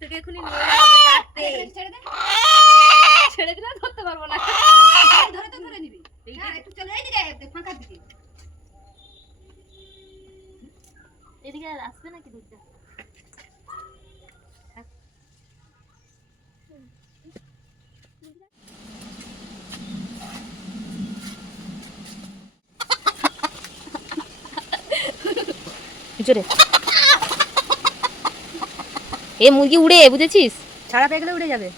তোকে এখনই নিয়ে যাবে কাটতে। ছেড়ে দে, ছেড়ে দিলে ধরতে পারবো না। ধরে তো ধরে নিবি। হ্যাঁ একটু চলে এইদিকে ফাঁকার দিকে। এদিকে আর আসবে নাকি দুধটা? জোরে এ মুরগি উড়ে, বুঝেছিস? ছাড়া পেয়ে গেলে উড়ে যাবে,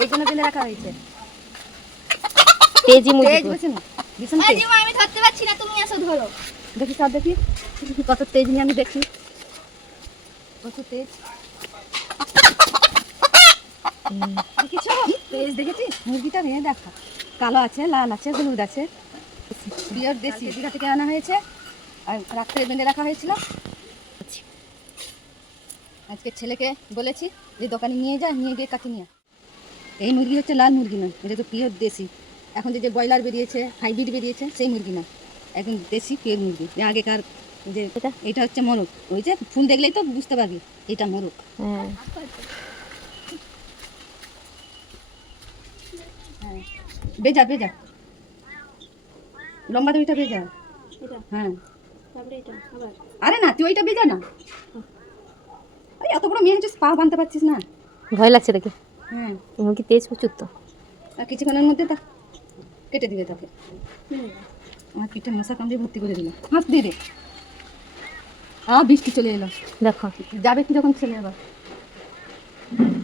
এই জন্য বেঁধে রাখা হয়েছে। তেজি মুরগি তেজ বলছেন ভীষণ তেজ। আমি ধরতে পারছি না, তুমি এসো ধরো। দেখি সব দেখি কত তেজ নিয়ে আমি দেখি, কত তেজ। কিছু তেজ দেখেছিস মুরগিটা? নিয়ে দেখা, কালো আছে, লাল আছে, হলুদ আছে, পিওর দেশি দীঘা থেকে আনা হয়েছে আর রাত্রে বেঁধে রাখা হয়েছিল। আজকে ছেলেকে বলেছি যে দোকানে নিয়ে যা, নিয়ে গিয়ে কাটি নিয়ে। এই মুরগি হচ্ছে লাল মুরগি নয়, এটা তো পিওর দেশি। এখন যে ব্রয়লার বেরিয়েছে, হাইব্রিড বেরিয়েছে, সেই মুরগি নয়, একদম দেশি পিওর মুরগি। আগেকার যে এটা হচ্ছে মোরগ, ওই যে ফুল দেখলেই তো বুঝতে পারবি এটা মোরগ। হ্যাঁ হ্যাঁ বেজা বেজা, লম্বা তো ওইটা বেজা। হ্যাঁ আরে না তুই ওইটা বেজা না, আরে এত বড় মেয়ে হচ্ছিস, পা বাঁধতে পারছিস না। ভয় লাগছে দেখে। হ্যাঁ মুরগি তেজ প্রচুর তো। আর কিছুক্ষণের মধ্যে তা কেটে দিবে তাকে। আমার পিঠে মশা কামড়ে ভর্তি করে দিল। হাঁস দিয়ে দে। বৃষ্টি চলে এলো, দেখো যাবে কি যখন ছেলে আবার।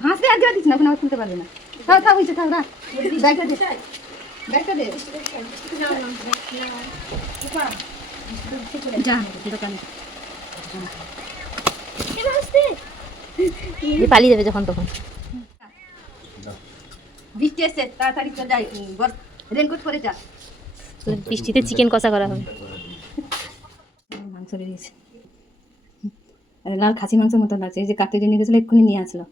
হাঁস দিয়ে আর দেওয়া দিচ্ছি না, ওখানে আবার তুলতে পারবে না। থাক হয়েছে, থাক না, ব্যাগটা দে, ব্যাগটা দে। যা দোকানে পালিয়ে যাবে যখন তখন। বৃষ্টি এসছে, তাড়াতাড়ি চলে যাই, রেনকোট পরে যা। বৃষ্টিতে চিকেন কষা করা হবে। মাংস বেরিয়েছে, আরে লাল খাসি মাংস মতো লাগছে। এই যে কাটতে নিয়ে গেছিলো, এক্ষুনি নিয়ে আসলো।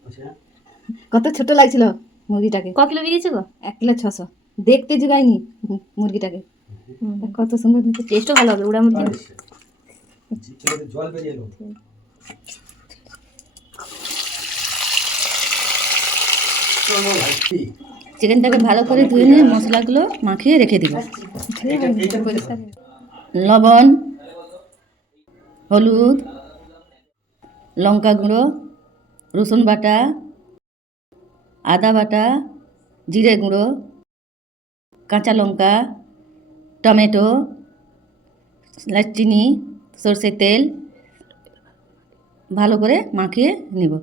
কত ছোট লাগছিল মুরগিটাকে। ক কিলো বেরিয়েছে গো? 1 কিলো 600। দেখতে জোগায়নি মুরগিটাকে, কত সুন্দর দিচ্ছে। টেস্টও ভালো হবে উড়া মুরগি। জল বেরিয়ে এলো। চিকেনটাকে ভালো করে ধুয়ে নিয়ে মশলাগুলো মাখিয়ে রেখে দিল। লবণ, হলুদ, লঙ্কা গুঁড়ো, রসুন বাটা, আদা বাটা, জিরে গুঁড়ো, কাঁচা লঙ্কা, টমেটো, চিনি, সরষের তেল ভালো করে মাখিয়ে নিব।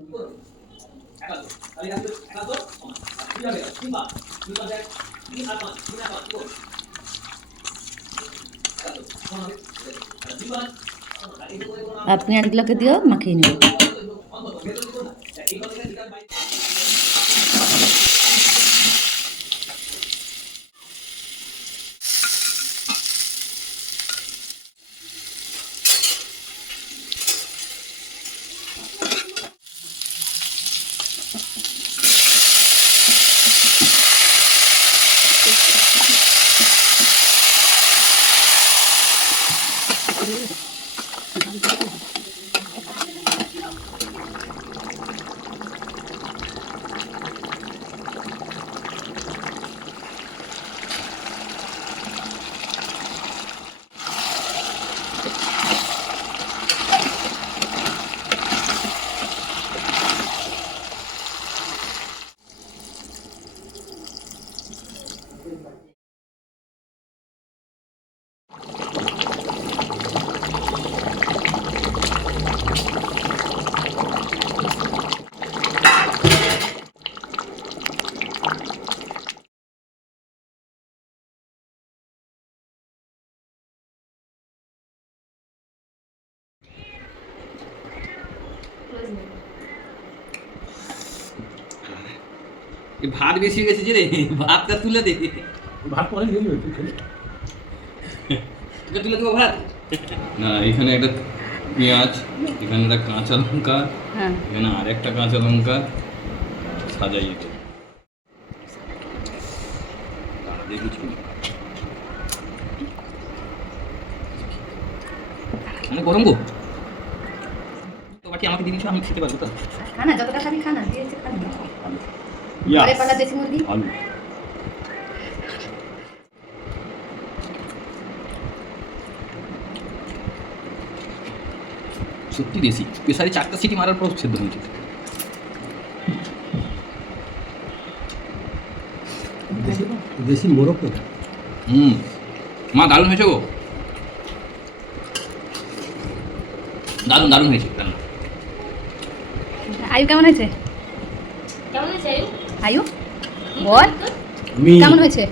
আর পেঁয়াজগুলোকে দিয়েও মাখিয়ে নিব। ভাত বেশি গেছে যে রে, ভাতটা তুলে দে। ভাত পরে নিয়ে নেবে, তুই খেলে। তোকে তুলে দেবো ভাত। না এখানে একটা পেঁয়াজ, এখানে একটা কাঁচা লঙ্কা, হ্যাঁ এখানে আর একটা কাঁচা লঙ্কা সাজাই এটা। দেখেছি মানে গরম গো। বাকি আমাকে দিয়ে দিচ্ছ, আমি খেতে পারবো তো? খানা যতটা খাবি খানা দিয়েছে খাবি ইয়া ঘরে পালা দেশি মুরগি আলু সত্যি দেশি, প্রেসারে 4টা সিটি মারার পর সেদ্ধ হয়েছে। দেশি মোরগ তো। মা দারুণ হয়েছে গো, দারুণ দারুণ হয়েছে রান্না। আয়ু কেমন হয়েছে? কেমন হয়েছে? আয়ু বল আমি কেমন হয়েছে?